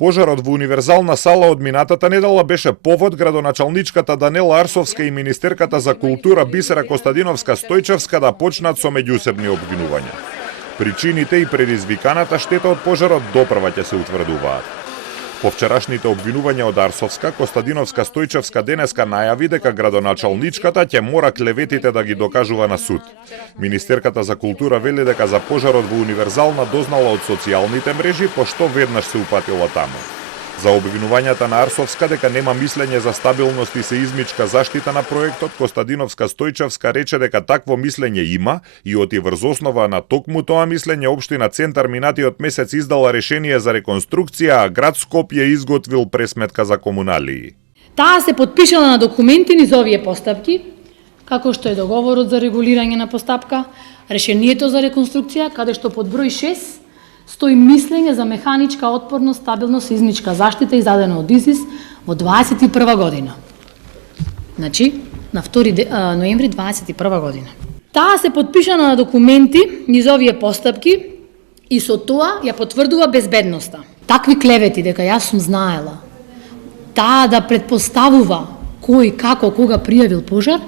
Пожарот во универзална сала од минатата недела беше повод градоначалничката Данела Арсовска и министерката за култура Бисера Костадиновска Стојчевска да почнат со меѓусебни обвинувања. Причините и предизвиканата штета од пожарот допрва ќе се утврдуваат. По вчерашните обвинувања од Арсовска, Костадиновска Стојчевска денеска најави дека градоначалничката ќе мора клеветите да ги докажува на суд. Министерката за култура вели дека за пожарот во универзална дознала од социјалните мрежи, пошто веднаш се упатила таму. За обвинувањата на Арсовска дека нема мислење за стабилност и сеизмичка заштита на проектот, Костадиновска Стојчевска рече дека такво мислење има и оти врз основа на токму тоа мислење општина Центар минатиот месец издала решение за реконструкција, а град Скопје изготвил пресметка за комуналии. Таа се подпишала на документи низ овие постапки, како што е договорот за регулирање на постапка, решението за реконструкција, каде што под број 6 стои мислење за механичка отпорност, стабилност, сеизмичка заштита издадена од ИСИС во 21 година. Значи, на 2 ноември 21 година. Таа се подпишана на документи низ овие постапки и со тоа ја потврдува безбедноста. Такви клевети дека јас сум знаела, таа да предпоставува кој, како, кога пријавил пожар,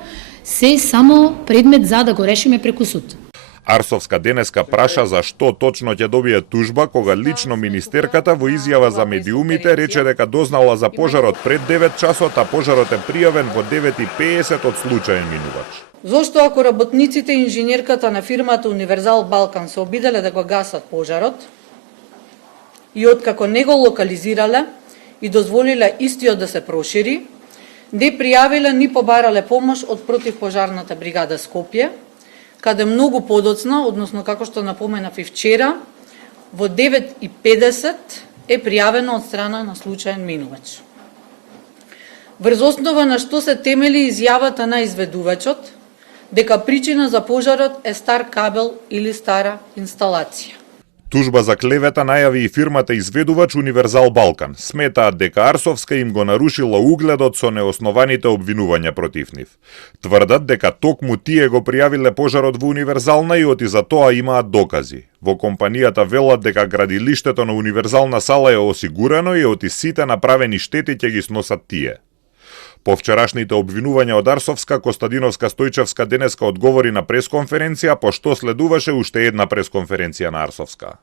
се само предмет за да го решиме преку суд. Арсовска денеска праша за што точно ќе добие тужба, кога лично министерката во изјава за медиумите рече дека дознала за пожарот пред 9 часот, а пожарот е пријавен во 9:50 од случаен минувач. Зошто ако работниците и инженерката на фирмата Универзал Балкан се обиделе да го гасат пожарот и откако не го локализирале и дозволиле истиот да се прошири, не пријавиле ни побарале помош од противпожарната бригада Скопје, каде многу подоцна, односно како што напоменав и вчера, во 9:50 е пријавено од страна на случаен минувач. Врз основа на што се темели изјавата на изведувачот дека причина за пожарот е стар кабел или стара инсталација. Тужба за клевета најави и фирмата изведувач Универзал Балкан. Сметаат дека Арсовска им го нарушила угледот со неоснованите обвинувања против нив. Тврдат дека токму тие го пријавиле пожарот во Универзална и оти за тоа имаат докази. Во компанијата велат дека градилиштето на Универзална сала е осигурено и оти сите направени штети ќе ги сносат тие. По вчерашните обвинувања од Арсовска, Костадиновска Стојчевска денеска одговори на пресконференција, пошто следуваше уште една пресконференција на Арсовска.